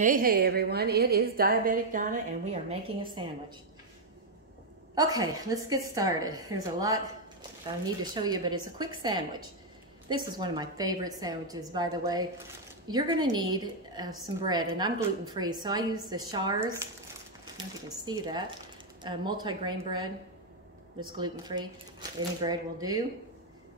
Hey everyone, it is Diabetic Donna and we are making a sandwich. Okay, let's get started. There's a lot I need to show you, but it's a quick sandwich. This is one of my favorite sandwiches, by the way. You're gonna need some bread, and I'm gluten-free, so I use the Shars, I don't know if you can see that, multi-grain bread. It's gluten-free. Any bread will do,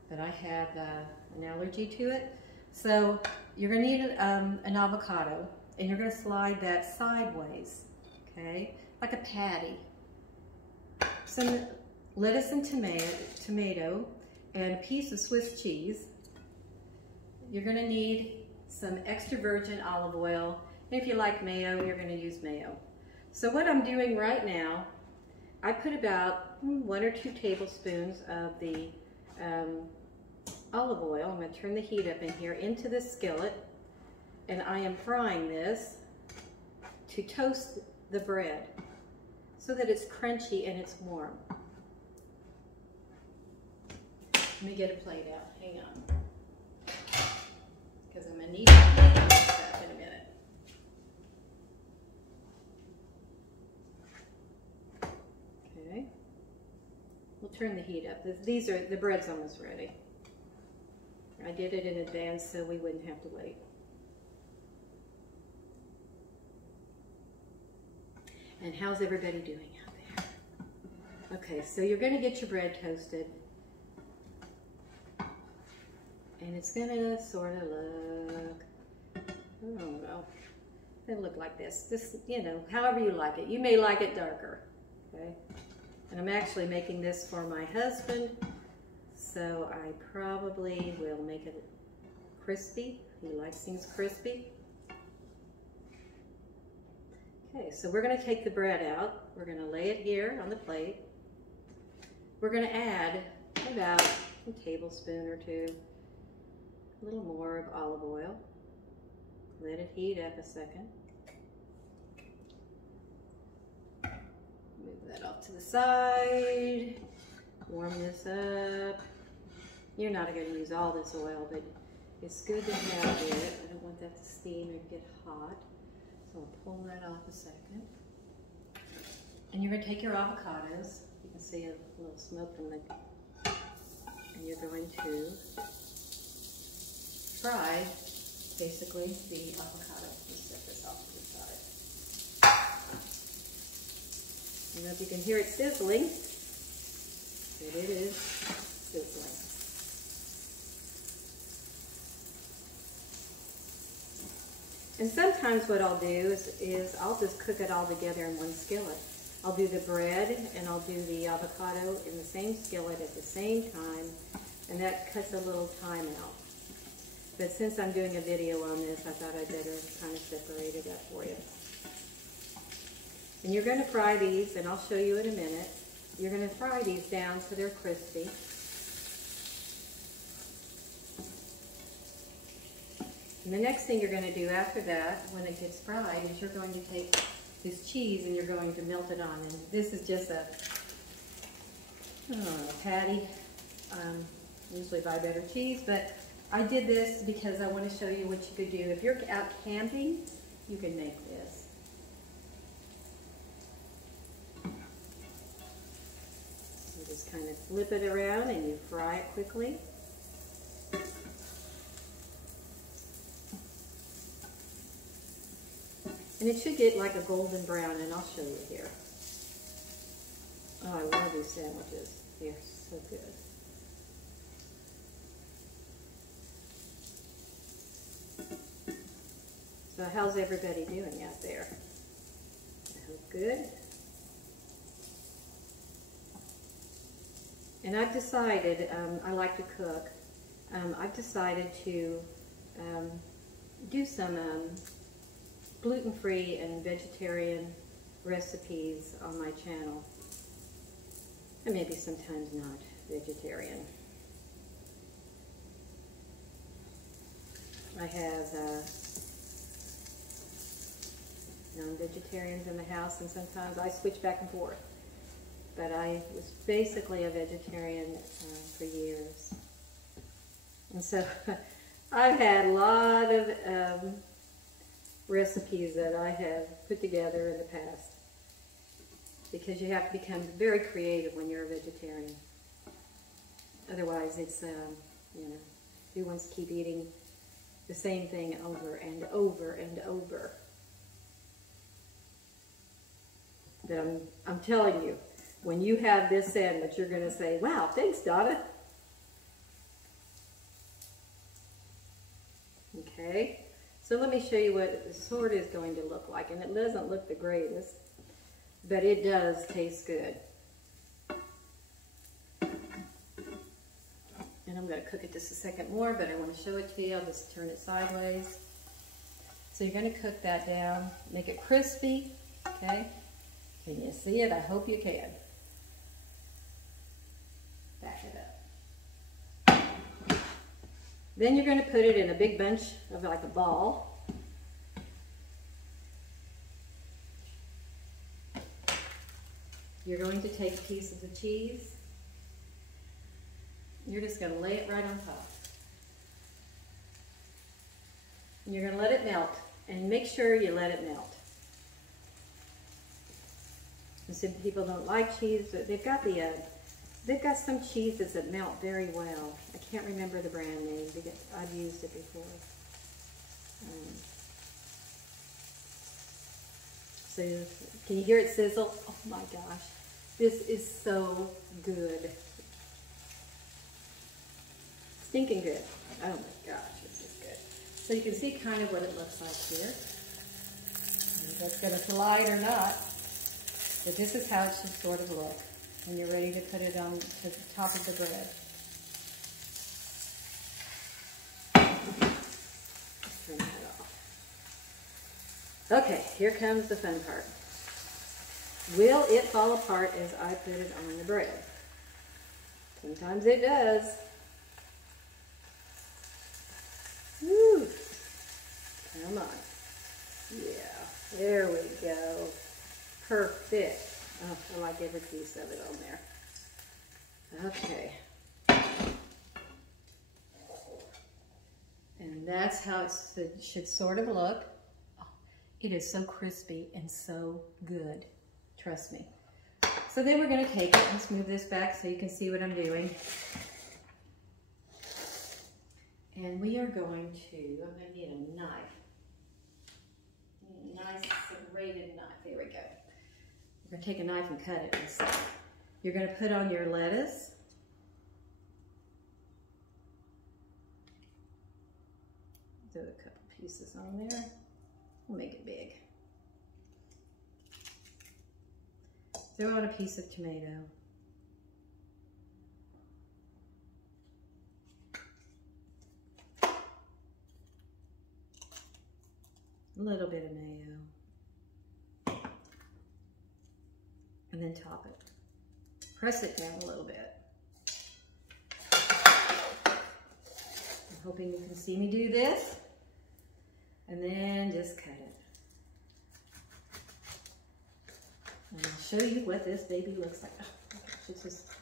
but I have an allergy to it. So you're gonna need an avocado. And you're going to slide that sideways, okay, like a patty. Some lettuce and tomato, and a piece of Swiss cheese. You're going to need some extra virgin olive oil. And if you like mayo, you're going to use mayo. So what I'm doing right now, I put about 1 or 2 tablespoons of the olive oil. I'm going to turn the heat up in here into this skillet. And I am frying this to toast the bread so that it's crunchy and it's warm. Let me get a plate out, hang on. Because I'm gonna need to plate this stuff in a minute. Okay, we'll turn the heat up. The bread's almost ready. I did it in advance so we wouldn't have to wait. And how's everybody doing out there? Okay, so you're gonna get your bread toasted. And it's gonna sort of look, I don't know, it'll look like this. This, you know, however you like it. You may like it darker, okay? And I'm actually making this for my husband, so I probably will make it crispy. He likes things crispy. Okay, so we're going to take the bread out. We're going to lay it here on the plate. We're going to add about a tablespoon or 2, a little more of olive oil. Let it heat up a second. Move that off to the side. Warm this up. You're not going to use all this oil, but it's good to have it. I don't want that to steam or get hot. So I'll pull that off a second. And you're going to take your avocados. You can see a little smoke from the, and you're going to fry basically the avocado. Let's set this off to the side. I don't know if you can hear it sizzling, but it is sizzling. And sometimes what I'll do is I'll just cook it all together in one skillet. I'll do the bread and I'll do the avocado in the same skillet at the same time, and that cuts a little time out. But since I'm doing a video on this, I thought I'd better kind of separate it up for you. And you're going to fry these, and I'll show you in a minute. You're going to fry these down so they're crispy. And the next thing you're going to do after that, when it gets fried, is you're going to take this cheese and you're going to melt it on. And this is just a patty. Usually buy better cheese, but I did this because I want to show you what you could do. If you're out camping, you can make this. You just kind of flip it around and you fry it quickly. And it should get like a golden brown, and I'll show you here. Oh, I love these sandwiches. They're so good. So how's everybody doing out there? I hope good. And I've decided, I like to cook. I've decided to do some gluten-free and vegetarian recipes on my channel, and maybe sometimes not vegetarian. I have non-vegetarians in the house, and sometimes I switch back and forth, but I was basically a vegetarian for years. And so I've had a lot of recipes that I have put together in the past, because you have to become very creative when you're a vegetarian. Otherwise, it's, you know, who wants to keep eating the same thing over and over and over? But I'm telling you, when you have this sandwich, you're going to say, wow, thanks, Donna. Okay, so let me show you what it sort of is going to look like. And it doesn't look the greatest, but it does taste good. And I'm going to cook it just a second more, but I want to show it to you. I'll just turn it sideways. So you're going to cook that down, make it crispy, okay? Can you see it? I hope you can. Back it up. Then you're going to put it in a big bunch of like a ball. You're going to take a piece of the cheese. You're just going to lay it right on top. And you're going to let it melt, and make sure you let it melt. And some people don't like cheese, but they've got some cheeses that melt very well. I can't remember the brand name because I've used it before. So can you hear it sizzle? Oh my gosh, this is so good. Stinking good. Oh my gosh, this is good. So you can see kind of what it looks like here. If that's going to slide or not. But this is how it should sort of look when you're ready to put it on to the top of the bread. Let's turn that off. Okay, here comes the fun part. Will it fall apart as I put it on the bread? Sometimes it does. Woo! Come on. Yeah, there we go. Perfect. Oh, I like every piece of it on there. Okay. And that's how it should sort of look. Oh, it is so crispy and so good. Trust me. So then we're going to take it. Let's move this back so you can see what I'm doing. And we are going to, I'm going to need a knife. A nice serrated knife. There we go. We're going to take a knife and cut it. You're going to put on your lettuce. Do a couple pieces on there. We'll make it big. Throw on a piece of tomato. A little bit of mayo. And then top it. Press it down a little bit. I'm hoping you can see me do this. And then just cut it. And I'll show you what this baby looks like. Oh my gosh, it's just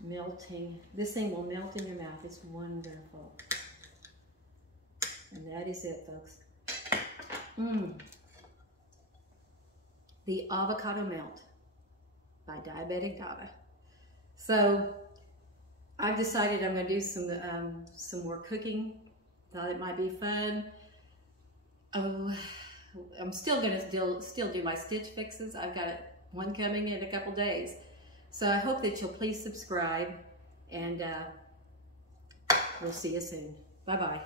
melting. This thing will melt in your mouth. It's wonderful. And that is it, folks. The avocado melt by Diabetic Donna. So I've decided I'm going to do some more cooking. Thought it might be fun. Oh, I'm still going to still do my stitch fixes. I've got one coming in a couple days. So I hope that you'll please subscribe, and we'll see you soon. Bye-bye.